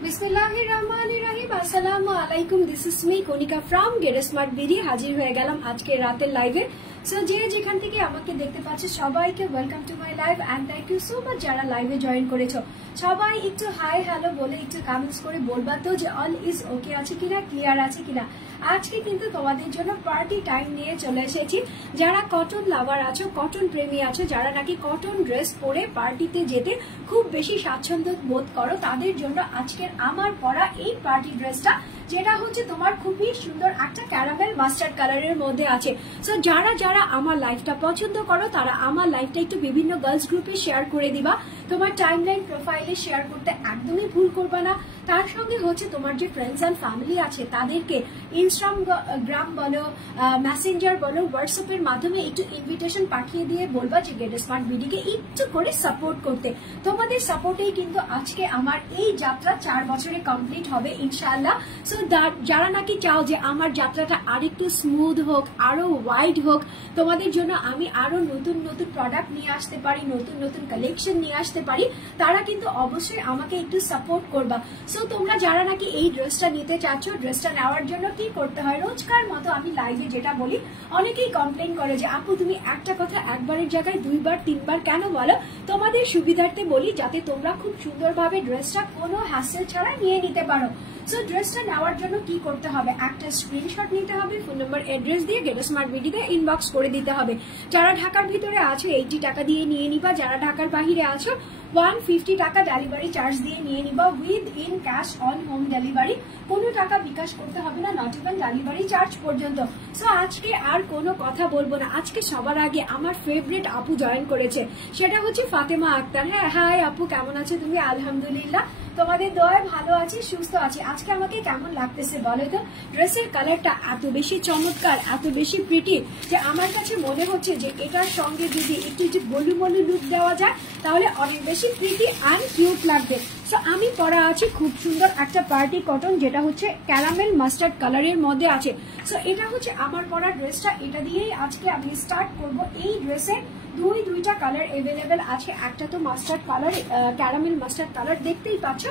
बिस्मिल्लाहिर्रहमानिर्रहीम अस्सलामु आलाइकुम this is me Kanika from get smart BD হাজির হয়ে গেলাম আজকে রাতের লাইভে। সো যে যেখান থেকে আমাকে দেখতে পাচ্ছে সবাইকে welcome to my live and thank you so much যারা লাইভে জয়েন করেছো। সবাই একটু হাই হ্যালো বলে একটু কমেন্টস করে বলবা তো যে অল ইজ ওকে আছে কিনা, ক্লিয়ার আছে কিনা। আজকে কিন্তু তোমাদের জন্য পার্টি টাইম নিয়ে চলে এসেছি। যারা কটন লাভার আছো, কটন প্রেমী আছো, যারা নাকি কটন ড্রেস পরে পার্টিতে যেতে খুব বেশি স্বাচ্ছন্দ্য বোধ করো, তাদের জন্য আজকের আমার পরা এই পার্টি ড্রেসটা, যেটা হচ্ছে তোমার খুবই সুন্দর একটা ক্যারামেল মাস্টার্ড কালারের মধ্যে আছে। সো যারা যারা আমার লাইফটা পছন্দ করো তারা আমার লাইফটা একটু বিভিন্ন গার্লস গ্রুপে শেয়ার করে দিবা, তোমার টাইমলাইন প্রোফাইলে শেয়ার করতে একদমই ভুল করবা না। তার সঙ্গে হচ্ছে তোমার যে ফ্রেন্ডস অ্যান্ড ফ্যামিলি আছে তাদেরকে ইনস্টাগ্রাম বলো, মেসেঞ্জার বলো, হোয়াটসঅ্যাপের মাধ্যমে একটু ইনভিটেশন পাঠিয়ে দিয়ে বলবা যে গেট স্মার্ট বিডিকে একটু করে সাপোর্ট করতে। তোমাদের সাপোর্টেই কিন্তু আজকে আমার এই যাত্রা 4 বছরে কমপ্লিট হবে ইনশাআল্লাহ। সো যারা নাকি চাও যে আমার যাত্রাটা আরেকটু স্মুথ হোক, আরো ওয়াইড হোক, তোমাদের জন্য আমি আরো নতুন নতুন প্রোডাক্ট নিয়ে আসতে পারি, নতুন নতুন কালেকশন নিয়ে আসতে পারি, তারা কিন্তু অবশ্যই আমাকে একটু সাপোর্ট করবা। সো তোমরা যারা নাকি এই ড্রেসটা নিতে চাচ্ছ, ড্রেসটা নেওয়ার জন্য কি করতে হয়, রোজকার মতো আমি লাইভে যেটা বলি, অনেকেই কমপ্লেন করে যে আপু তুমি একটা কথা একবারের জায়গায় 2বার 3বার কেন বলো। তোমাদের সুবিধার্থে বলি যাতে তোমরা খুব সুন্দরভাবে ড্রেসটা কোনো হ্যাসেল ছাড়া নিয়ে নিতে পারো। সো ড্রেসটা নেওয়ার জন্য কি করতে হবে, একটা স্ক্রিনশট নিতে হবে, ফোন নাম্বার অ্যাড্রেস দিয়ে গেট স্মার্ট বিডিতে ইনবক্স করে দিতে হবে। যারা ঢাকার ভিতরে আছো 80 টাকা দিয়ে নিয়ে নিবা, যারা ঢাকার বাহিরে আছো 150 টাকা ডেলিভারি চার্জ দিয়ে নিয়ে নিবা with in cash on home delivery. কোনো টাকা বিকাশ করতে হবে না, নট ইভেন ডেলিভারি চার্জ পর্যন্ত। সো আজকে আর কোনো কথা বলবো না। আজকে সবার আগে আমার ফেভারিট আপু জয়েন করেছে, সেটা হচ্ছে ফাতেমা আক্তার। হ্যাঁ, হাই আপু, কেমন আছো তুমি? আলহামদুলিল্লাহ, তোমাদের দয়ায় ভালো আছি, সুস্থ আছি। আজকে আমাকে কেমন লাগতেছে বলো তো? ড্রেসের কালারটা এত বেশি চমৎকার, এত বেশি প্রিটি যে আমার কাছে মনে হচ্ছে যে এটার সঙ্গে যদি একটু বলু বলু লুক দেওয়া যায় তাহলে অনেক বেশি প্রিটি অ্যান্ড কিউট লাগবে। সো আমি পরা আছি খুব সুন্দর একটা পার্টি কটন, যেটা হচ্ছে ক্যারামেল মাস্টার্ড কালারের মধ্যে আছে। সো এটা হচ্ছে আমার পরা ড্রেসটা, এটা দিয়েই আজকে আমি স্টার্ট করব। এই ড্রেসে দুইটা কালার এভেলেবেল আছে। একটা তো mustard colour, caramel mustard colour দেখতেই পাচ্ছ,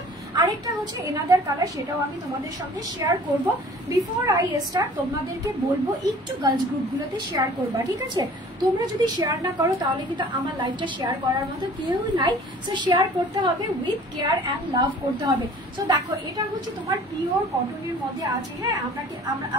আরেকটা হচ্ছে এনাদার কালার, সেটাও আমি তোমাদের সঙ্গে শেয়ার করব। বিফোর আই স্টার্ট তোমাদেরকে বলবো একটু গার্লস গ্রুপগুলোতে শেয়ার করবা, ঠিক আছে? তোমরা যদি শেয়ার না করো তাহলে কিন্তু আমার লাইভটা শেয়ার করার মতো কেউ নাই। সো শেয়ার করতে হবে, উইথ কেয়ার অ্যান্ড লাভ করতে হবে। সো দেখো, এটা হচ্ছে তোমার পিওর কটনের মধ্যে আছে। হ্যাঁ,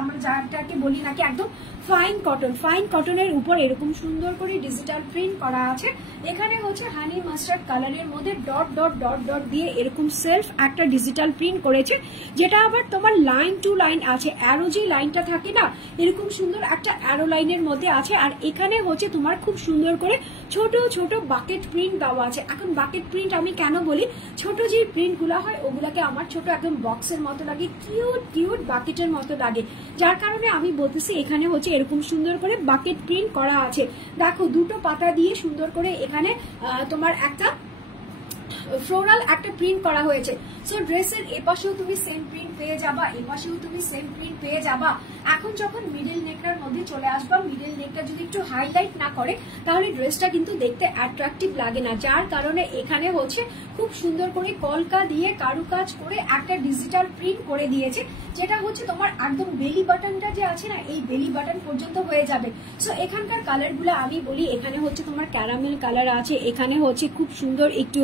আমরা যাটাকে বলি নাকি একদম ফাইন কটন, ফাইন কটনের উপর এরকম সুন্দর করে ডিজিটাল প্রিন্ট করা আছে। এখানে হচ্ছে হানি মাস্টার্ড কালারের মধ্যে ডট ডট ডট ডট দিয়ে এরকম সেলফ একটা ডিজিটাল প্রিন্ট করেছে, যেটা আবার তোমার লাইন টু লাইন আছে। অ্যারো যে লাইনটা থাকে না, এরকম সুন্দর একটা অ্যারো লাইনের মধ্যে আছে। আর এখানে হচ্ছে তোমার খুব সুন্দর করে ছোট ছোট বাকেট প্রিন্ট দেওয়া আছে। এখন বাকেট প্রিন্ট আমি কেন বলি, ছোট যে প্রিন্ট গুলা হয় ওগুলাকে আমার ছোট একদম বক্সের মতো লাগে, কিউট কিউট বাকেটের মতো লাগে, যার কারণে আমি বলতেছি এখানে হচ্ছে এরকম সুন্দর করে বাকেট প্রিন্ট করা আছে। দেখো, দুটো পাতা দিয়ে সুন্দর করে এখানে তোমার একটা ফ্লোরাল একটা প্রিন্ট করা হয়েছে। সো ড্রেসের এপাশেও তুমি সেম প্রিন্ট পেয়ে যাবা, এপাশেও তুমি সেম প্রিন্ট পেয়ে যাবা। এখন যখন মিডল নেকটার মধ্যে চলে আসবা, মিডল নেকটা যদি একটু হাইলাইট না করে তাহলে ড্রেসটা কিন্তু দেখতে অ্যাট্রাকটিভ লাগে না, যার কারণে এখানে হচ্ছে খুব সুন্দর করে কলকা দিয়ে কারুকাজ করে একটা ডিজিটাল প্রিন্ট করে দিয়েছে, যেটা হচ্ছে তোমার একদম বেলি বাটনটা যে আছে না, এই বেলি বাটন পর্যন্ত হয়ে যাবে। সো এখানকার কালারগুলো আমি বলি, এখানে হচ্ছে তোমার ক্যারামেল কালার আছে, এখানে হচ্ছে খুব সুন্দর একটু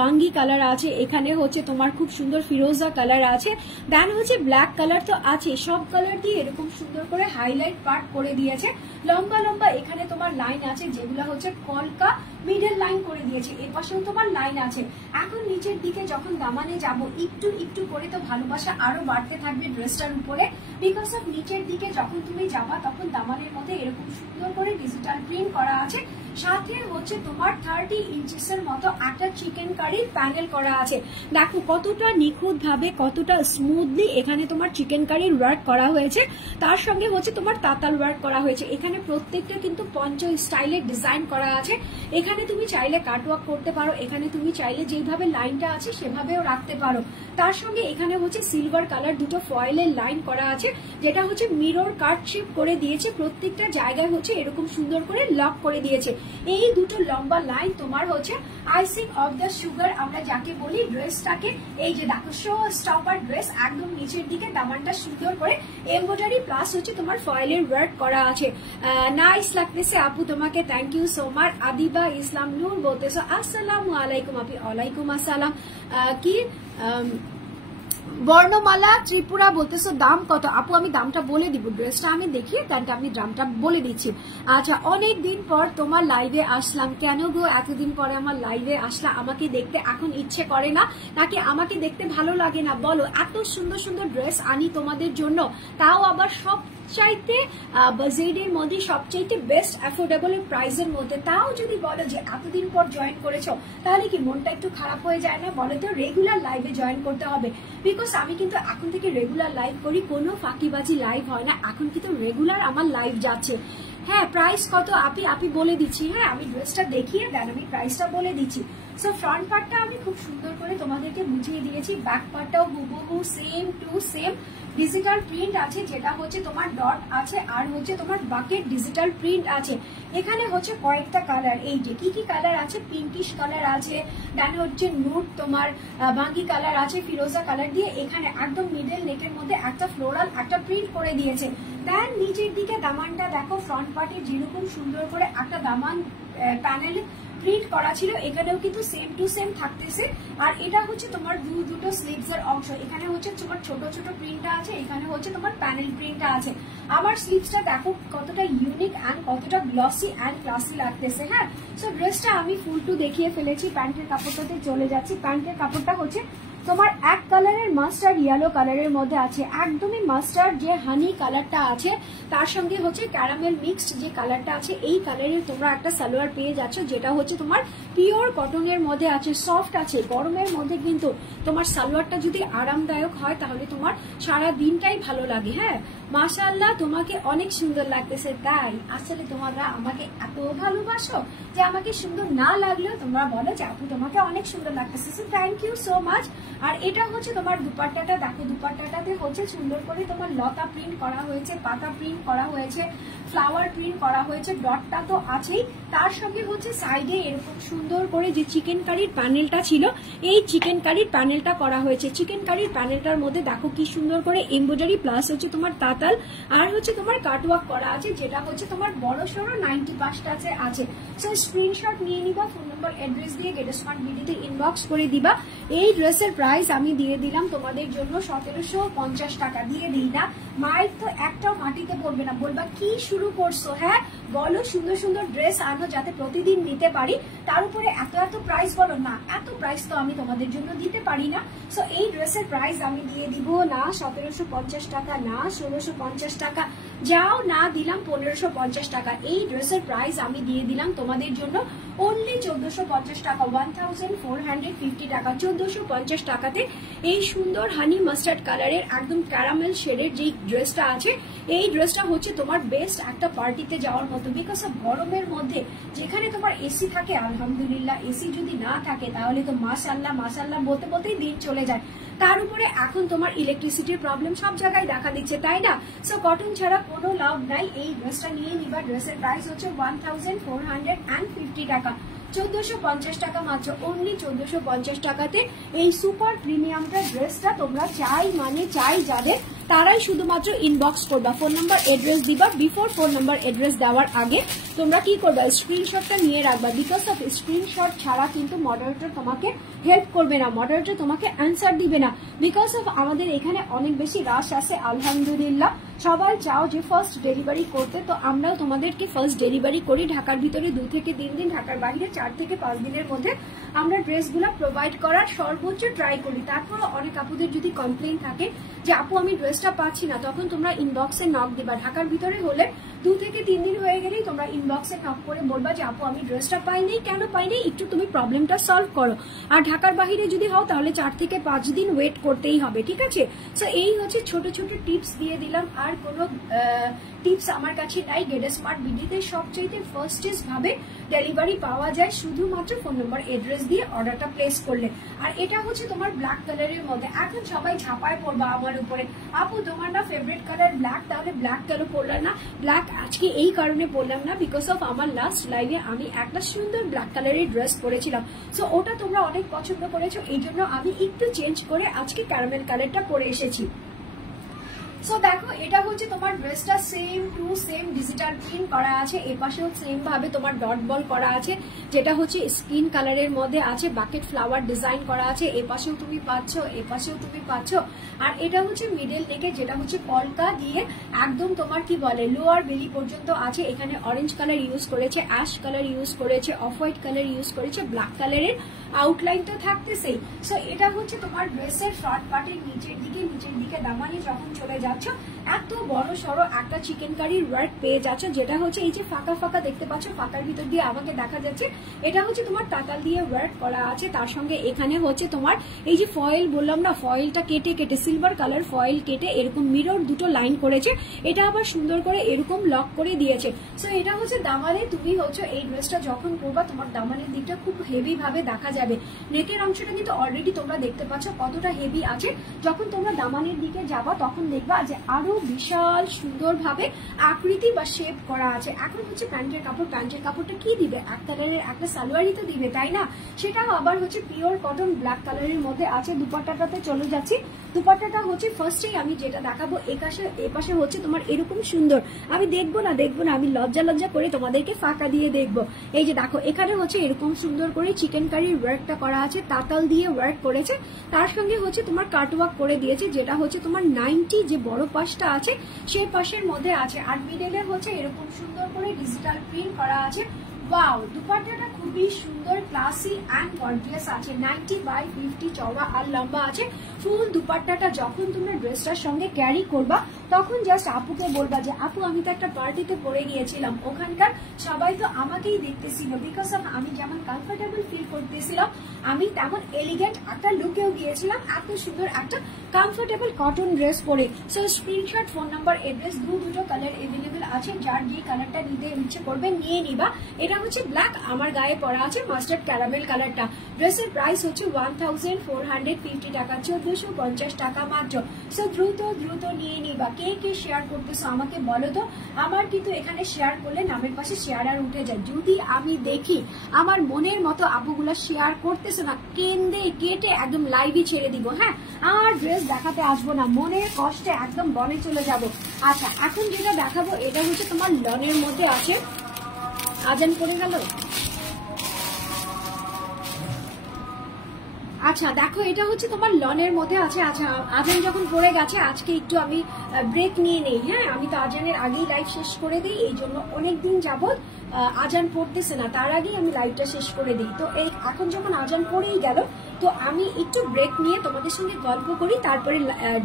বাঙ্গি কালার আছে, এখানে হচ্ছে তোমার খুব সুন্দর ফিরোজা কালার আছে, দেন হচ্ছে ব্ল্যাক কালার তো আছে। সব কালার দিয়ে এরকম সুন্দর করে হাইলাইট পার্ট করে দিয়েছে। লম্বা লম্বা এখানে তোমার লাইন আছে, যেগুলো হচ্ছে কলকা মিডল লাইন করে দিয়েছে, এর পাশেও তোমার লাইন আছে। এখন নিচের দিকে যখন দামানে যাব, একটু একটু করে তো ভালোবাসা আরো বাড়তে থাকবে ড্রেসটার উপরে, বিকজ অফ নিচের দিকে যখন তুমি যাবা তখন দামানের মধ্যে এরকম সুন্দর করে ডিজিটাল প্রিন্ট করা আছে। সাথে হচ্ছে তোমার 30 ইঞ্চিসের মতো একটা চিকেন কারির প্যানেল করা আছে। দেখো কতটা নিখুঁত ভাবে, কতটা স্মুথলি এখানে তোমার চিকেন কারির ওয়ার্ক করা হয়েছে, তার সঙ্গে হচ্ছে তোমার তাতাল ওয়ার্ক করা হয়েছে। এখানে প্রত্যেকটা কিন্তু পঞ্চ স্টাইলের ডিজাইন করা আছে। এখানে তুমি চাইলে কাটওয়ার্ক করতে পারো, এখানে তুমি চাইলে যেভাবে লাইনটা আছে সেভাবেও রাখতে পারো। তার সঙ্গে এখানে হচ্ছে সিলভার কালার দুটো ফয়েলের লাইন করা আছে, যেটা হচ্ছে মিরর কাট শেপ করে দিয়েছে। প্রত্যেকটা জায়গায় হচ্ছে এরকম সুন্দর করে লক করে দিয়েছে। এই দুটো লম্বা লাইন তোমার হচ্ছে আইসিং অফ দ্য সুগার আমরা যাকে বলি ড্রেসটাকে। এই যে দেখো শো স্টপার ড্রেস, একদম নিচের দিকে দামানটা সুন্দর করে এমব্রয়ডারি প্লাস হচ্ছে তোমার ফয়েলের ওয়ার্ক করা আছে। নাইস লাগতেছে আপু তোমাকে, thank you so much. Adiba Islam Nur বলতেছো আসসালামু আলাইকুম আপি। ওয়ালাইকুম আসসালাম। কি বর্ণমালা ত্রিপুরা বলতেছো দাম কত আপু? আমি দামটা বলে দিব, ড্রেসটা আমি দেখিয়ে তারপর আমি দামটা বলে দিচ্ছি। আচ্ছা, অনেক দিন পর তোমার লাইভে আসলাম। কেন গো এতদিন পরে আমার লাইভে আসলা? আমাকে দেখতে এখন ইচ্ছে করে না নাকি আমাকে দেখতে ভালো লাগে না বলো? এত সুন্দর সুন্দর ড্রেস আনি তোমাদের জন্য, তাও আবার সব চাইতে বাজেটের মধ্যে, সবচাইতে বেস্ট অ্যাফোর্ডেবল প্রাইসের মধ্যে। তাও যদি বলো যে এতদিন পর জয়েন করেছো, তাহলে কি মনটা একটু খারাপ হয়ে যায় না বলো তো? রেগুলার লাইভে জয়েন করতে হবে, বিকজ আমি কিন্তু এখন থেকে রেগুলার লাইভ করি, কোনো ফাঁকিবাজি লাইভ হয় না। এখন কিন্তু রেগুলার আমার লাইভ যাচ্ছে। হ্যাঁ, প্রাইস কত আপি বলে দিচ্ছি। হ্যাঁ, আমি ড্রেসটা দেখিয়ে দেন, আমি প্রাইসটা বলে দিচ্ছি। সো ফ্রন্ট পার্টটা আমি খুব সুন্দর করে তোমাদেরকে বুঝিয়ে দিয়েছি, ব্যাক পার্টটাও হুবহু same to same digital print আছে, যেটা হচ্ছে তোমার ডট আছে আর হচ্ছে তোমার বাকেট ডিজিটাল প্রিন্ট আছে। এখানে হচ্ছে কয়েকটা কালার, এই যে কি কি কালার আছে, পিঙ্কিশ কালার আছে, দেন হচ্ছে নুট তোমার বাঙ্গি কালার আছে, ফিরোজা কালার দিয়ে এখানে একদম মিডল নেকের মধ্যে একটা ফ্লোরাল একটা প্রিন্ট করে দিয়েছে। দেন নিচের দিকে দামানটা দেখো, ফ্রন্ট পার্টে যেরকম সুন্দর করে একটা দামান প্যানেল প্রিন্ট করা ছিল, এখানেও কিন্তু সেম টু সেম থাকতেছে। আর এটা হচ্ছে তোমার দুটো স্লিভস এর অংশ, এখানে হচ্ছে তোমার ছোট ছোট প্রিন্টটা আছে, এখানে হচ্ছে তোমার প্যানেল প্রিন্টটা আছে। আমার স্লিভসটা দেখো কতটা ইউনিক অ্যান্ড কতটা গ্লসি অ্যান্ড ক্লাসি লাগতেছে। হ্যাঁ, সো ড্রেসটা আমি ফুল টু দেখিয়ে ফেলেছি। প্যান্টের কাপড়টাতে চলে যাচ্ছি। প্যান্টের কাপড়টা হচ্ছে তোমার এক কালারের মাস্টার্ড ইয়েলো কালারের মধ্যে আছে, একদমই মাস্টার্ড যে হানি কালারটা আছে তার সঙ্গে হচ্ছে ক্যারামেল মিক্সড যে কালারটা আছে, এই কালারের তোমরা একটা সালোয়ার পেয়ে যাচ্ছ, যেটা হচ্ছে তোমার পিওর কটনের মধ্যে আছে, সফট আছে। গরমের মধ্যে কিন্তু তোমার সালোয়ারটা যদি আরামদায়ক হয় তাহলে তোমার সারা দিনটাই ভালো লাগে। হ্যাঁ, মাশাআল্লাহ তোমাকে অনেক সুন্দর লাগতেছে। তাই আসলে তোমরা আমাকে এত ভালোবাসো যে আমাকে সুন্দর না লাগলেও তোমরা বলো যে আপু তোমাকে অনেক সুন্দর লাগতেছে। So thank you so much. আর এটা হচ্ছে তোমার দুপাট্টাটা দেখো, দুপাট্টাটাতে হচ্ছে সুন্দর করে তোমার লতা প্রিন্ট করা হয়েছে, পাতা প্রিন্ট করা হয়েছে, ফ্লাওয়ার প্রিন্ট করা হয়েছে, ডটটা তো আছেই, তার সঙ্গে হচ্ছে সাইডে এরকম সুন্দর করে যে চিকেন কারির প্যানেলটা ছিল, এই চিকেন কারির প্যানেলটা করা হয়েছে। চিকেন কারির প্যানেলটার মধ্যে দেখো কি সুন্দর করে এমব্রয়ডারি প্লাস হচ্ছে তোমার তাতাল আর হচ্ছে তোমার কাটওয়ার্ক করা আছে, যেটা হচ্ছে তোমার বড় সড়ো 90% আছে। সো স্ক্রিনশট নিয়ে নিবা, ফোন নম্বর অ্যাড্রেস দিয়ে গেট স্মার্ট ভিডিওতে ইনবক্স করে দিবা। এই ড্রেসের প্রাইস আমি দিয়ে দিলাম তোমাদের জন্য 1750 টাকা। দিয়ে দিই না, মায়ের তো একটাও মাটিতে পড়বে না, বলবা কি শুরু করছো? হ্যাঁ বলো, সুন্দর সুন্দর ড্রেস আনো যাতে প্রতিদিন নিতে পারি, তার উপরে এত এত প্রাইস বলো না, এত প্রাইস তো আমি তোমাদের জন্য দিতে পারি না। সো এই ড্রেসের প্রাইস আমি দিয়ে দিব না 1750 টাকা, না 1650 টাকা, যাও না দিলাম 1550 টাকা। এই ড্রেসের প্রাইস আমি দিয়ে দিলাম তোমাদের জন্য অনলি 1450 টাকা, 1450 টাকা। 1450 টাকাতে এই সুন্দর হানি মাস্টার্ড কালারের একদম ক্যারামেল শেডের যে ড্রেসটা আছে, এই ড্রেসটা হচ্ছে তোমার বেস্ট একটা পার্টিতে যাওয়ার মতো। বিকজ অফ গরমের মধ্যে যেখানে তোমার এসি থাকে, আলহামদুলিল্লাহ, এসি যদি না থাকে তাহলে তো মাশাআল্লাহ মাশাআল্লাহ বলতে বলতেই দিন চলে যায়। তার উপরে এখন তোমার ইলেকট্রিসিটির প্রবলেম সব জায়গায় দেখা দিচ্ছে, তাই না? সো কটন ছাড়া কোনো লাভ নাই, এই ড্রেসটা নিয়ে নিবা। ড্রেসের প্রাইস হচ্ছে 1450 টাকা, 1450 টাকা মাত্র, অনলি 1450 টাকাতে এই সুপার প্রিমিয়ামটা ড্রেসটা তোমরা চাই মানে চাই যাদের, তারাই শুধুমাত্র ইনবক্স করবা, ফোন নাম্বার অ্যাড্রেস দিবা। বিফোর ফোন নাম্বার অ্যাড্রেস দেওয়ার আগে তোমরা কি করবা, স্ক্রিনশটটা নিয়ে রাখবা। বিকজ অফ স্ক্রিনশট ছাড়া কিন্তু মডারেটর তোমাকে হেল্প করবে না, মডারেটর তোমাকে অ্যান্সার দিবে না। বিকজ অফ আমাদের এখানে অনেক বেশি রাশ আছে, আলহামদুলিল্লাহ। সবাই চাও যে ফার্স্ট ডেলিভারি করতে, তো আমরাও তোমাদেরকে ফার্স্ট ডেলিভারি করি। ঢাকার ভিতরে 2 থেকে 3 দিন, ঢাকার বাইরে 4 থেকে 5 দিনের মধ্যে আমরা ড্রেসগুলো প্রোভাইড করার সর্বোচ্চ ট্রাই করি। তারপরও অনেক আপুদের যদি কমপ্লেন থাকে যে আপু আমি ড্রেসটা পাচ্ছি না, তখন তোমরা ইনবক্সে নক দিবা। ঢাকার ভিতরে হলে 2 থেকে 3 দিন হয়ে গেলেই তোমরা ইনবক্সে নক করে বলবা যে আপু আমি ড্রেসটা পাইনি, কেন পাইনি, একটু তুমি প্রবলেমটা সলভ করো। আর ঢাকার বাইরে যদি হও তাহলে 4 থেকে 5 দিন ওয়েট করতেই হবে, ঠিক আছে। সো এই হচ্ছে ছোট ছোট টিপস দিয়ে দিলাম, আর কোনো টিপস আমার কাছে নাই। গেট স্মার্ট বিডিতে সবচেয়ে ফার্স্টেস্ট ভাবে ডেলিভারি পাওয়া যায় শুধুমাত্র ফোন নম্বর এড্রেস দিয়ে অর্ডারটা প্লেস করলে। আর এটা হচ্ছে তোমার ব্ল্যাক কালারের মধ্যে। এখন সবাই ঝাঁপায় পড়বা আমার উপরে, আপু তোমার না ফেভারিট কালার ব্ল্যাক, তাহলে ব্ল্যাক কেন পরলাম না? ব্ল্যাক আজকে এই কারণে পরলাম না, বিকজ অফ আমার লাস্ট লাইভে আমি একটা সুন্দর ব্ল্যাক কালারের ড্রেস পরেছিলাম। সো ওটা তোমরা অনেক পছন্দ করেছো, এই জন্য আমি একটু চেঞ্জ করে আজকে ক্যারামেল কালারটা পরে এসেছি। সো দেখো এটা হচ্ছে তোমার ড্রেসটা same to same digital print করা আছে, এপাশেও সেম ভাবে তোমার ডট বল করা আছে, যেটা হচ্ছে স্কিন কালারের মধ্যে আছে, বাকেট ফ্লাওয়ার ডিজাইন করা আছে, এপাশেও তুমি পাচ্ছ, এপাশেও তুমি পাচ্ছ। আর এটা হচ্ছে মিডল নেকে, যেটা হচ্ছে পলকা দিয়ে একদম তোমার কি বলে লোয়ার বেলি পর্যন্ত আছে। এখানে অরেঞ্জ কালার ইউজ করেছে, অ্যাশ কালার ইউজ করেছে, অফ হোয়াইট কালার ইউজ করেছে, ব্ল্যাক কালারের আউটলাইন তো থাকতেছেই। সো এটা হচ্ছে তোমার ড্রেসের ফ্রন্ট পার্টের নিচের দিকে দামানি যখন চলে যাচ্ছ, এত বড় সড়ো একটা চিকেন কারির ওয়ার্ক পেয়ে যাচ্ছ, যেটা হচ্ছে এই যে ফাঁকা ফাঁকা দেখতে পাচ্ছ, ফাঁকার ভিতর দিয়ে আমাকে দেখা যাচ্ছে, এটা হচ্ছে তোমার টাকাল দিয়ে ওয়ার্ক করা আছে। তার সঙ্গে এখানে হচ্ছে তোমার এই যে ফয়েল বললাম না, ফয়েলটা কেটে কেটে সিলভার কালার ফয়েল কেটে এরকম মিরর দুটো লাইন করেছে, এটা আবার সুন্দর করে এরকম লক করে দিয়েছে। সো এটা হচ্ছে দামানে, তুমি হচ্ছে এই ড্রেসটা যখন পরবা তোমার দামানের দিকটা খুব হেভি ভাবে দেখা যাবে। নেকের অংশটা কিন্তু অলরেডি তোমরা দেখতে পাচ্ছ কতটা হেভি আছে। যখন তোমরা দামানের দিকে যাবা তখন দেখবা যে আরো বিশাল সুন্দর ভাবে আকৃতি বা শেপ করা আছে। এখন হচ্ছে প্যান্টের কাপড়টা কি দিবে? এক কালারের একটা সালোয়ারই তো দিবে, তাই না? সেটাও আবার হচ্ছে পিওর কটন ব্ল্যাক কালারের মধ্যে আছে। দুপাট্টাটাতে চলে যাচ্ছি। দুপাট্টাটা হচ্ছে ফার্স্টেই আমি যেটা দেখাবো, এপাশে হচ্ছে তোমার এরকম সুন্দর, আমি দেখবো না আমি লজ্জা করে তোমাদেরকে ফাঁকা দিয়ে দেখবো। এই যে দেখো এখানে হচ্ছে এরকম সুন্দর করে চিকেন কারির ওয়ার্কটা করা আছে, তাতাল দিয়ে ওয়ার্ক করেছে, তার সঙ্গে হচ্ছে তোমার কাটওয়ার্ক করে দিয়েছে, যেটা হচ্ছে তোমার 90 যে বড় পাশটা আছে সেই পাশের মধ্যে আছে। আর মিডলে হচ্ছে এরকম সুন্দর করে ডিজিটাল প্রিন্ট করা আছে। ওয়াও, দুপাট্টাটা খুবই সুন্দর, ক্লাসি এন্ড গর্জিয়াস আছে। 90/50 চওড়া আর লম্বা আছে। ফুল দুপাট্টাটা যখন তোমরা ড্রেসটার সঙ্গে ক্যারি করবা তখন জাস্ট আপুকে বলবা যে আপু আমি তো একটা পার্টিতে পরে গিয়েছিলাম, ওখানকার সবাই তো আমাকেই দেখতেছিল, বিকজ অফ আমি যেমন কমফোর্টেবল ফিল করতেছিলাম আমি তেমন এলিগেন্ট একটা লুকেও গিয়েছিলাম এত সুন্দর একটা কমফোর্টেবল কটন ড্রেস পরে। So screenshot, phone number, address দুটো কালার এভেলেবেল আছে, যার যে কালারটা নিতে ইচ্ছে করবে নিয়ে নিবা। এটা হচ্ছে ব্ল্যাক, আমার গায়ে পরা আছে মাস্টার্ড ক্যারামেল কালারটা। ড্রেসের প্রাইস হচ্ছে 1450 টাকা, 1450 টাকা মাত্র। সো দ্রুত নিয়ে নিবা। কে শেয়ার করতেছো আমাকে বলো তো। আমার কিন্তু এখানে শেয়ার করলে নামের পাশে শেয়ার আর উঠে যায়। যদি আমি দেখি আমার মনের মতো আপুগুলা শেয়ার করতেছো না, কেটে একদম লাইভই ছেড়ে দিব। হ্যাঁ, আর ড্রেস দেখাতে আসবো না, মনের কষ্টে একদম বনে চলে যাব। আচ্ছা, এখন যেটা দেখাবো এটা হচ্ছে তোমার লনের মধ্যে আছে। আজান পড়ে গেল। আচ্ছা দেখো এটা হচ্ছে তোমার লনের মধ্যে আছে। আচ্ছা, আজান যখন পড়ে গেছে আজকে একটু আমি ব্রেক নিয়ে নেই। হ্যাঁ, আমি তো আজানের আগেই লাইভ শেষ করে দিই, এই জন্য অনেকদিন যাবত আজান পড়তেছে না, তার আগেই আমি লাইভটা শেষ করে দিই। তো এই এখন যখন আজান পড়েই গেল তো আমি একটু ব্রেক নিয়ে তোমাদের সঙ্গে গল্প করি, তারপরে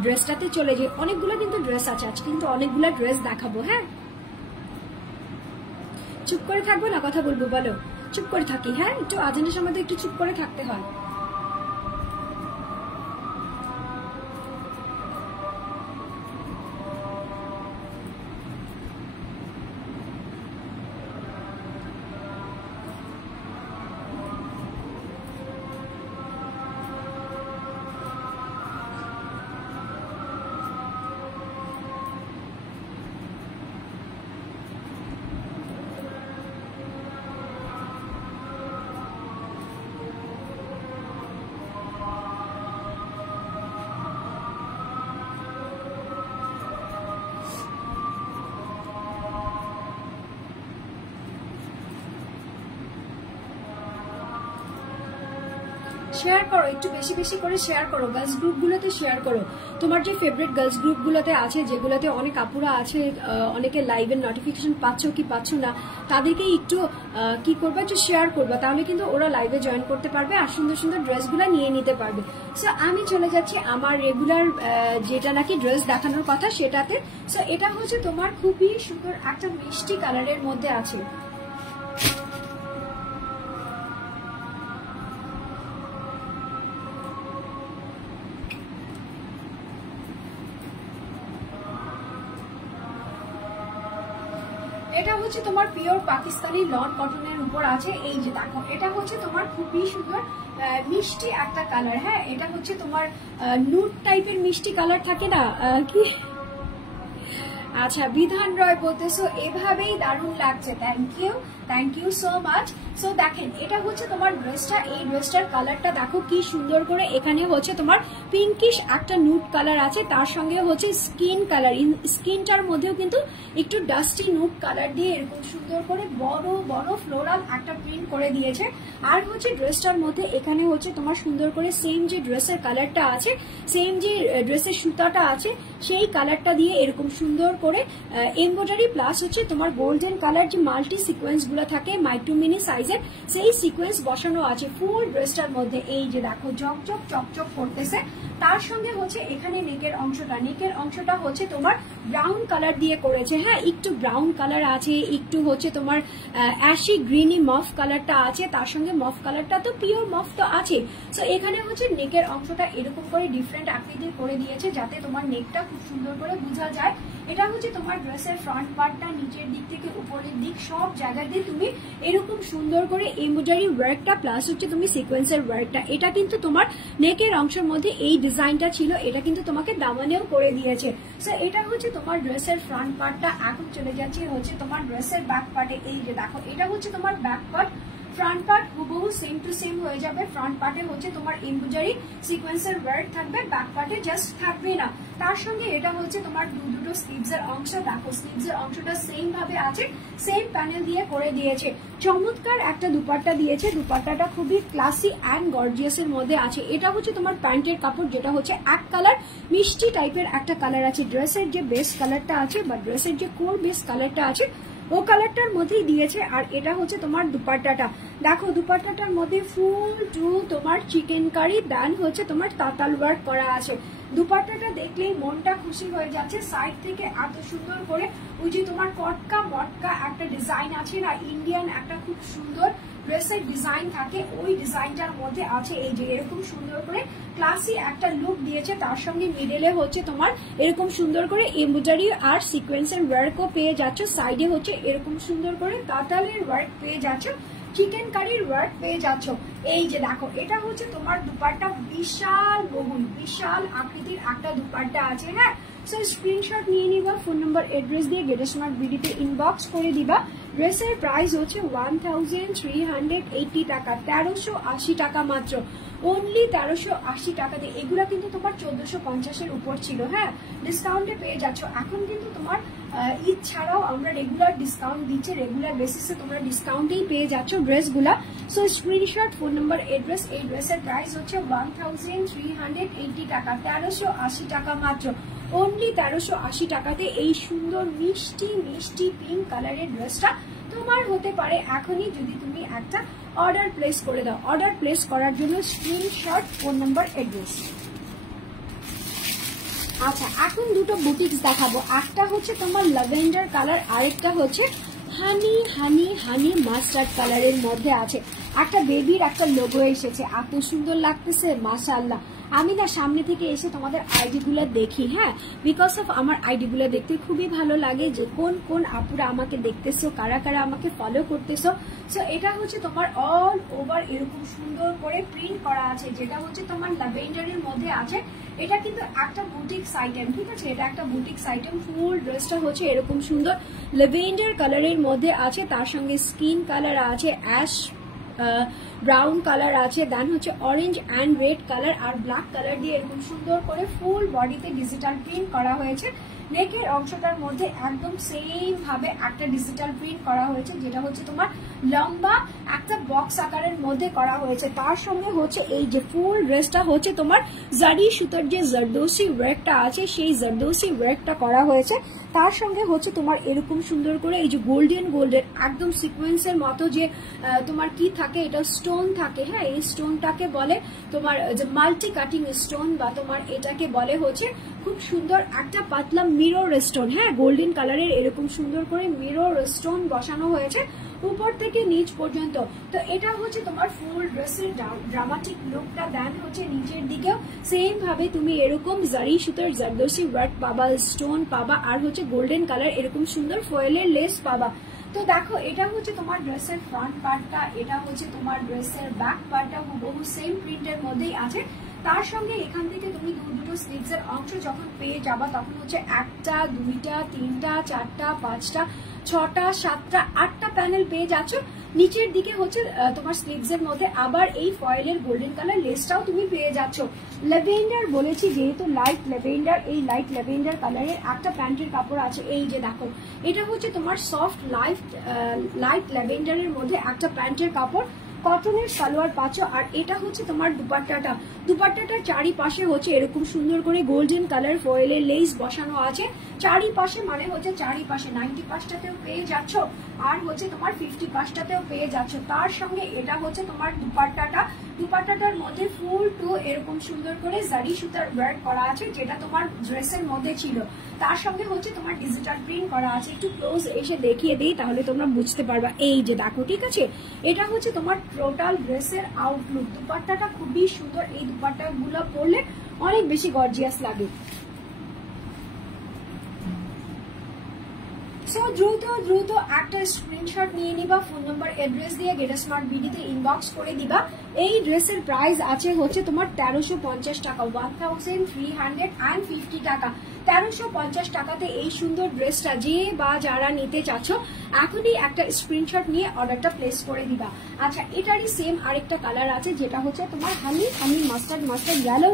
ড্রেসটাতে চলে যাই। অনেকগুলো কিন্তু ড্রেস আছে আজকে, কিন্তু অনেকগুলো ড্রেস দেখাবো। হ্যাঁ, চুপ করে থাকবো না, কথা বলবো বলো? চুপ করে থাকি। হ্যাঁ, একটু আজানের সময় তো একটু চুপ করে থাকতে হয়। শেয়ার করো, একটু বেশি বেশি করে শেয়ার করো, গার্লস গ্রুপগুলোতে শেয়ার করো। তোমার যে ফেভারিট গার্লস গ্রুপগুলোতে আছে, যেগুলোতে অনেক আপুরা আছে, অনেকে লাইভের নোটিফিকেশন পাচ্ছ কি পাচ্ছ না, তাদেরকে একটু কি করবে, একটু শেয়ার করবে, তাহলে কিন্তু ওরা লাইভে জয়েন করতে পারবে আর সুন্দর সুন্দর ড্রেসগুলো নিয়ে নিতে পারবে। সো আমি চলে যাচ্ছি আমার রেগুলার যেটা নাকি ড্রেস দেখানোর কথা সেটাতে। সো এটা হচ্ছে তোমার খুবই সুন্দর একটা মিষ্টি কালারের মধ্যে আছে। এটা হচ্ছে তোমার পিওর পাকিস্তানি লন কটনের উপর আছে। এই যে দেখো এটা হচ্ছে তোমার খুবই সুন্দর মিষ্টি একটা কালার। হ্যাঁ, এটা হচ্ছে তোমার নুড টাইপের মিষ্টি কালার থাকে না কি, আচ্ছা বিধান রয় বলতেছো এভাবেই দারুণ লাগছে, thank you so much. So দেখেন এটা হচ্ছে তোমার ড্রেসটা, এই ড্রেসটার কালারটা দেখো কি সুন্দর করে, এখানে হচ্ছে তোমার পিঙ্কিশ একটা নুড কালার আছে, তার সঙ্গে হচ্ছে স্কিন কালার, স্কিনটার মধ্যেও কিন্তু একটু ডাস্টি নুড কালার দিয়ে এরকম সুন্দর করে বড় বড় ফ্লোরাল একটা প্রিন্ট করে দিয়েছে। আর হচ্ছে ড্রেসটার মধ্যে এখানে হচ্ছে তোমার সুন্দর করে সেম যে ড্রেসের কালারটা আছে, সেম যে ড্রেসের সুতাটা আছে সেই কালারটা দিয়ে এরকম সুন্দর করে এমব্রয়ডারি প্লাস হচ্ছে তোমার গোল্ডেন কালার যে মাল্টি সিকোয়েন্স গুলো থাকে মাইক্রো মিনি সাইজের, সেই সিকোয়েন্স বসানো আছে ফুল ড্রেসটার মধ্যে। এই যে দেখো চকচক চকচক করতেছে। তার সঙ্গে হচ্ছে এখানে নেকের অংশটা হচ্ছে তোমার ব্রাউন কালার দিয়ে করেছে। হ্যাঁ, একটু ব্রাউন কালার আছে, একটু হচ্ছে তোমার অ্যাশি গ্রিনি মফ কালারটা আছে, তার সঙ্গে মফ কালারটা তো পিওর মফ তো আছে। সো এখানে হচ্ছে নেকের অংশটা এরকম করে ডিফারেন্ট আকৃতির করে দিয়েছে যাতে তোমার নেকটা খুব সুন্দর করে বোঝা যায়। এটা হচ্ছে তোমার ড্রেসের ফ্রন্ট পার্টটা, নিচের দিক থেকে উপরের দিক সব জায়গা দিয়ে তুমি এরকম সুন্দর করে এমব্রয়ডারি ওয়ার্কটা প্লাস হচ্ছে তুমি সিকোয়েন্সের ওয়ার্কটা, এটা কিন্তু তোমার নেকের অংশের মধ্যে এই ডিজাইনটা ছিল, এটা কিন্তু তোমাকে দামানেও করে দিয়েছে। সো এটা হচ্ছে তোমার ড্রেসের ফ্রন্ট পার্টটা। এখন চলে যাচ্ছে হচ্ছে তোমার ড্রেসের ব্যাক পার্টে। এই যে দেখো এটা হচ্ছে তোমার ব্যাক পার্ট, ফ্রন্ট পার্ট হুবহু সেম টু সেম হয়ে যাবে। ফ্রন্ট পার্টে হচ্ছে তোমার এমব্রয়ডারি সিকোয়েন্সের ওয়ার্ক থাকবে, ব্যাক পার্টে জাস্ট থাকবে না। তার সঙ্গে এটা হচ্ছে তোমার দুটো স্লিভসের অংশ, দেখো স্লিভসের অংশটা সেম ভাবে আছে, সেম প্যানেল দিয়ে করে দিয়েছে। চমৎকার একটা দুপাট্টা দিয়েছে, দুপাট্টাটা খুবই ক্লাসি অ্যান্ড গর্জিয়াস এর মধ্যে আছে। এটা হচ্ছে তোমার প্যান্টের কাপড়, যেটা হচ্ছে এক কালার মিষ্টি টাইপের একটা কালার আছে। ড্রেসের যে বেস কালারটা আছে বা ড্রেসের যে কোর বেস কালারটা আছে ও কালারটার মধ্যেই দিয়েছে। আর এটা হচ্ছে তোমার দুপাট্টাটা, দেখো দুপাট্টাটার মধ্যে ফুল টু তোমার চিকেন কারি দেন হচ্ছে তোমার তাতাল ওয়ার্ক করা আছে। দুপাট্টাটা দেখলেই মনটা খুশি হয়ে যাচ্ছে। সাইড থেকে এত সুন্দর করে ওই যে তোমার কটকা মটকা একটা ডিজাইন আছে না, ইন্ডিয়ান একটা খুব সুন্দর ড্রেসের ডিজাইন থাকে, ওই ডিজাইনটার মধ্যে আছে। এই যে এরকম সুন্দর করে ক্লাসি একটা লুক দিয়েছে, তার সঙ্গে মিডলে হচ্ছে তোমার এরকম সুন্দর করে এমব্রয়ডারি আর সিকোয়েন্সের ওয়ার্কও পেয়ে যাচ্ছ। সাইডে হচ্ছে এরকম সুন্দর করে তাতালের ওয়ার্ক পেয়ে যাচ্ছ, চিকেন কারির ওয়ার্ক পেয়ে যাচ্ছ। এই যে দেখো এটা হচ্ছে তোমার দুপাট্টা, বিশাল বহুল বিশাল আকৃতির একটা দুপাট্টা আছে। হ্যাঁ, সো স্ক্রিনশট নিয়ে নিবা, ফোন নাম্বার অ্যাড্রেস দিয়ে গেট স্মার্ট বিডিতে ইনবক্স করে দিবা। ড্রেসের প্রাইস হচ্ছে 1380 টাকা, 1380 টাকা মাত্র, অনলি 1380 টাকাতে। এগুলা কিন্তু তোমার 1450-এর উপর ছিল। হ্যাঁ, ডিসকাউন্টে পেয়ে যাচ্ছ। এখন কিন্তু তোমার ঈদ ছাড়াও আমরা রেগুলার ডিসকাউন্ট দিচ্ছি, রেগুলার বেসিসে তোমরা ডিসকাউন্টেই পেয়ে যাচ্ছ ড্রেসগুলা। So screenshot, phone number, address. এই ড্রেসের প্রাইস হচ্ছে 1380 টাকা, 1380 টাকা মাত্র, অনলি 1380 টাকাতে এই সুন্দর মিষ্টি মিষ্টি পিঙ্ক কালারের ড্রেসটা তোমার হতে পারে এখনই যদি তুমি একটা অর্ডার প্লেস করে দাও। অর্ডার প্লেস করার জন্য স্ক্রিনশট, ফোন নাম্বার, অ্যাড্রেস। আচ্ছা, এখন দুটো বুটিক্স দেখাবো, একটা হচ্ছে তোমার ল্যাভেন্ডার কালার, আরেকটা হচ্ছে হানি হানি হানি মাস্টার্ড কালারের মধ্যে আছে। একটা বেবির একটা লোগো এসেছে, এত সুন্দর লাগতেছে মাশাআল্লাহ। আমি না সামনে থেকে এসে তোমাদের আইডিগুলো দেখি। হ্যাঁ, বিকজ অফ আমার আইডিগুলো দেখতে খুবই ভালো লাগে যে কোন কোন আপুরা আমাকে দেখতেছো, কারা কারা আমাকে ফলো করতেছো। সো এটা হচ্ছে তোমার অল ওভার এরকম সুন্দর করে প্রিন্ট করা আছে, যেটা হচ্ছে তোমার ল্যাভেন্ডারের মধ্যে আছে। এটা কিন্তু একটা বুটিক্স আইটেম, ঠিক আছে, এটা একটা বুটিক্স আইটেম। ফুল ড্রেসটা হচ্ছে এরকম সুন্দর ল্যাভেন্ডার কালারের মধ্যে আছে, তার সঙ্গে স্কিন কালার আছে, অ্যাশ ব্রাউন কালার আছে, দেন হচ্ছে অরেঞ্জ অ্যান্ড রেড কালার আর ব্ল্যাক কালার দিয়ে এরকম সুন্দর করে ফুল বডিতে ডিজিটাল প্রিন্ট করা হয়েছে। নেকের অংশটার মধ্যে একদম সেম ভাবে একটা ডিজিটাল প্রিন্ট করা হয়েছে, যেটা হচ্ছে তোমার লম্বা একটা বক্স আকারের মধ্যে করা হয়েছে। তার সঙ্গে হচ্ছে এই যে ফুল ড্রেসটা হচ্ছে তোমার জারি সুতার যে জারদৌসি ওয়ার্কটা আছে, সেই জারদৌসি ওয়ার্কটা করা হয়েছে। তার সঙ্গে হচ্ছে তোমার এরকম সুন্দর করে এই যে গোল্ডেন গোল্ডেন একদম সিকোয়েন্সের মতো যে তোমার কি থাকে, এটা স্টোন থাকে। হ্যাঁ, এই স্টোনটাকে বলে তোমার যে মাল্টি কাটিং স্টোন, বা তোমার এটাকে বলে হচ্ছে খুব সুন্দর একটা পাতলা মিরর স্টোন। হ্যাঁ, গোল্ডেন কালারের এরকম সুন্দর করে মিরর স্টোন বসানো হয়েছে। উপর থেকে নিচ পর্যন্ত। তো এটা হচ্ছে তোমার ফুল ড্রেসের ড্রামাটিক লুকটা। দেন হচ্ছে নিচের দিকেও সেম ভাবে তুমি এরকম জারি সুতার জারদোসি ওয়ার্ক পাবা, স্টোন পাবা, আর হচ্ছে গোল্ডেন কালার এরকম সুন্দর ফয়েলের লেস পাবা। তো দেখো এটা হচ্ছে তোমার ড্রেসের ফ্রন্ট পার্টটা, এটা হচ্ছে তোমার ড্রেসের ব্যাক পার্টটা হুবহু সেম প্রিন্টের মধ্যেই আছে। তার সঙ্গে এখান থেকে তুমি দুটো স্লিভসের অংশ যখন পেয়ে যাবা তখন হচ্ছে 1টা 2টা 3টা 4টা 5টা 6টা 7টা 8টা প্যানেল পেয়ে যাচ্ছ। নিচের দিকে হচ্ছে তোমার স্লিভসের মধ্যে আবার এই ফয়েলের গোল্ডেন কালার লেসটাও তুমি পেয়ে যাচ্ছ। ল্যাভেন্ডার বলেছি যেহেতু লাইট ল্যাভেন্ডার, এই লাইট ল্যাভেন্ডার কালারের একটা প্যান্টের কাপড় আছে। এই যে দেখো এটা হচ্ছে তোমার সফট লাইট ল্যাভেন্ডারের মধ্যে একটা প্যান্টের কাপড়, কটনের সালোয়ার পাচ্ছ। আর এটা হচ্ছে তোমার দুপাট্টাটা, দুপাট্টাটার চারিপাশে হচ্ছে এরকম সুন্দর করে গোল্ডেন কালার ফয়েলের লেস বসানো আছে। চারিপাশে মানে হচ্ছে চারিপাশে 90 পেয়ে যাচ্ছ, আর হচ্ছে তোমার 50 পেয়ে যাচ্ছ। তার সঙ্গে এটা হচ্ছে তোমার দুপাট্টাটা, দুপাট্টাটার মধ্যে ফুল টু এরকম সুন্দর করে জারি সুতার ওয়ার্ক করা আছে যেটা তোমার ড্রেসের মধ্যে ছিল। তার সঙ্গে হচ্ছে তোমার ডিজিটাল প্রিন্ট করা আছে। একটু ক্লোজ এসে দেখিয়ে দিই তাহলে তোমরা বুঝতে পারবা। এই যে দেখো, ঠিক আছে, এটা হচ্ছে তোমার টোটাল ড্রেসের আউটলুক। দুপাট্টাটা খুবই সুন্দর, এই দুপাট্টাগুলো পরলে অনেক বেশি গর্জিয়াস লাগে। সো দ্রুত একটা স্ক্রিনশট নিয়ে নিবা, ফোন নাম্বার অ্যাড্রেস দিয়ে গেটা স্মার্ট বিডিতে ইনবক্স করে দিবা। এই ড্রেসের প্রাইস আছে হচ্ছে তোমার 1350 টাকা, 1350 টাকা। 1350 টাকাতে এই সুন্দর ড্রেসটা যে বা যারা নিতে চাচ্ছ এখনই একটা স্ক্রিনশট নিয়ে অর্ডারটা প্লেস করে দিবা। আচ্ছা, এটারই সেম আরেকটা কালার আছে যেটা হচ্ছে তোমার হানি মাস্টার্ড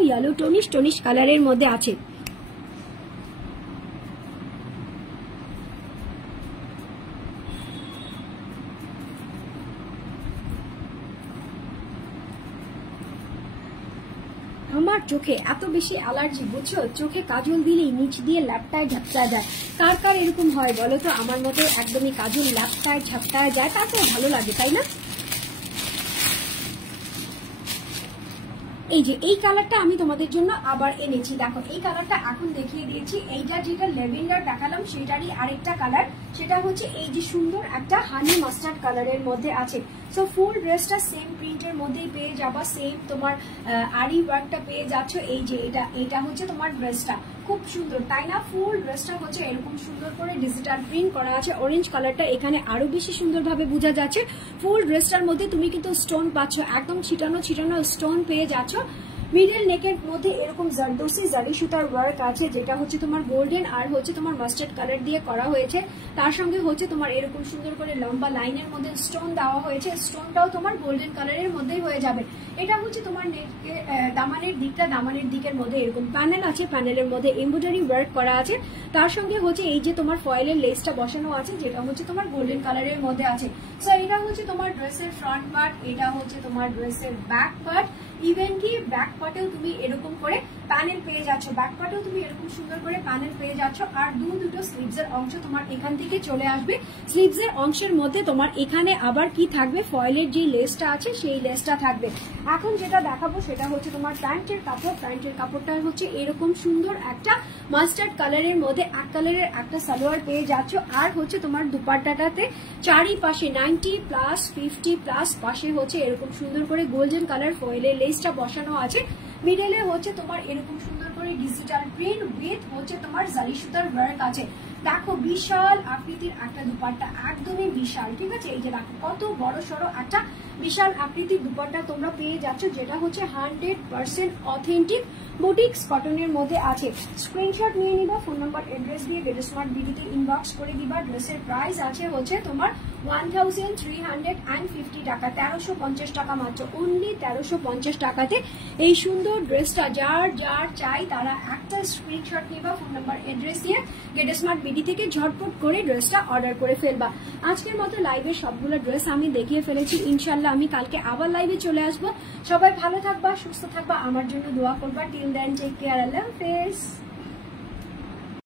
ইয়েলো টনিশ কালারের মধ্যে আছে। আমার চোখে এত বেশি অ্যালার্জি, বুঝছো, চোখে কাজল দিলেই নিচ দিয়ে ল্যাপটায় ঝাপটা যায়। কার কার এরকম হয় বলো তো? আমার মতো একদমই কাজল ল্যাপটায় ঝাপটায় যায়, তারপরে ভালো লাগে, তাই না? এই যে এই কালারটা আমি তোমাদের জন্য আবার এনেছি, দেখো এই কালারটা এখন দেখিয়ে দিয়েছি। এইটা যেটা ল্যাভেন্ডার দেখালাম সেটারই আরেকটা কালার, সেটা হচ্ছে এই যে সুন্দর একটা হানি মাস্টার্ড কালারের মধ্যে আছে। সো ফুল ড্রেসটা সেম প্রিন্টের মধ্যেই পেয়ে যাবা, সেম তোমার আরি ওয়ার্কটা পেয়ে যাচ্ছ। এই যে এটা হচ্ছে তোমার ড্রেসটা, খুব সুন্দর তাই না? ফুল ড্রেসটা হচ্ছে এরকম সুন্দর করে ডিজিটাল প্রিন্ট করা আছে। অরেঞ্জ কালারটা এখানে আরো বেশি সুন্দরভাবে বোঝা যাচ্ছে। ফুল ড্রেসটার মধ্যে তুমি কিন্তু স্টোন পাচ্ছ, একদম ছিটানো স্টোন পেয়ে যাচ্ছ। মিডল নেকের মধ্যে এরকম জারদোসি জারি সুতার ওয়ার্ক আছে যেটা হচ্ছে তোমার গোল্ডেন আর হচ্ছে তোমার মাস্টার্ড কালার দিয়ে করা হয়েছে। তার সঙ্গে হচ্ছে তোমার এরকম সুন্দর করে লম্বা লাইনের মধ্যে স্টোন দেওয়া হয়েছে, স্টোনটাও তোমার গোল্ডেন কালারের মধ্যেই হয়ে যাবে। এটা হচ্ছে তোমার দামানের দিকের মধ্যে এরকম প্যানেল আছে, প্যানেলের মধ্যে এমব্রয়ডারি ওয়ার্ক করা আছে। তার সঙ্গে হচ্ছে এই যে তোমার ফয়েলের লেসটা বসানো আছে যেটা হচ্ছে তোমার গোল্ডেন কালারের মধ্যে আছে। সো এটা হচ্ছে তোমার ড্রেসের ফ্রন্ট পার্ট, এটা হচ্ছে তোমার ড্রেসের ব্যাক পার্ট। ইভেন কি ব্যাক পার্টেও তুমি এরকম করে প্যানেল পেয়ে যাচ্ছ, ব্যাক পার্টেও তুমি এরকম সুন্দর করে প্যানেল পেয়ে যাচ্ছ। আর দুটো স্লিভসের অংশ তোমার এখান থেকে চলে আসবে। স্লিভসের অংশের মধ্যে তোমার এখানে আবার কি থাকবে, ফয়েলের যে লেসটা আছে সেই লেসটা থাকবে। এখন যেটা দেখাবো সেটা হচ্ছে তোমার প্যান্টের কাপড়। প্যান্টের কাপড়টা হচ্ছে এরকম সুন্দর একটা মাস্টার্ড কালারের মধ্যে এক কালারের একটা সালোয়ার পেয়ে যাচ্ছ। আর হচ্ছে তোমার দুপাট্টাটাতে চারিপাশে 90+50+ পাশে হচ্ছে এরকম সুন্দর করে গোল্ডেন কালার ফয়েলের লেসটা বসানো আছে। মিডলে হচ্ছে তোমার এরকম সুন্দর করে ডিজিটাল প্রিন্ট উইথ হচ্ছে তোমার জারি সুতার ওয়ার্ক আছে। দেখো বিশাল আকৃতির একটা দুপাট্টা, একদমই বিশাল, ঠিক আছে? এই যে দেখো কত বড় সড়ো একটা বিশাল আকৃতির দুপাট্টা তোমরা পেয়ে যাচ্ছ যেটা হচ্ছে 100% অথেন্টিক বুটিক্স কটনের মধ্যে আছে। স্ক্রিনশট নিয়ে নিবা, ফোন নাম্বার অ্যাড্রেস দিয়ে গেট স্মার্ট বিডিতে ইনবক্স করে দিবা। ড্রেসের প্রাইস আছে হচ্ছে তোমার 1350 টাকা, 1350 টাকা মাত্র, অনলি 1350 টাকাতে এই সুন্দর ড্রেসটা যার চাই তারা একটা স্ক্রিনশট নিবা, ফোন নাম্বার অ্যাড্রেস দিয়ে গেট স্মার্ট বিডি থেকে ঝটপট করে ড্রেসটা অর্ডার করে ফেলবা। আজকের মতো লাইভের সবগুলো ড্রেস আমি দেখিয়ে ফেলেছি। ইনশাল্লাহ আমি কালকে আবার লাইভে চলে আসবো। সবাই ভালো থাকবা, সুস্থ থাকবা, আমার জন্য দোয়া করবা। টিল দেন টেক কেয়ার, আল্লাহ হাফেজ।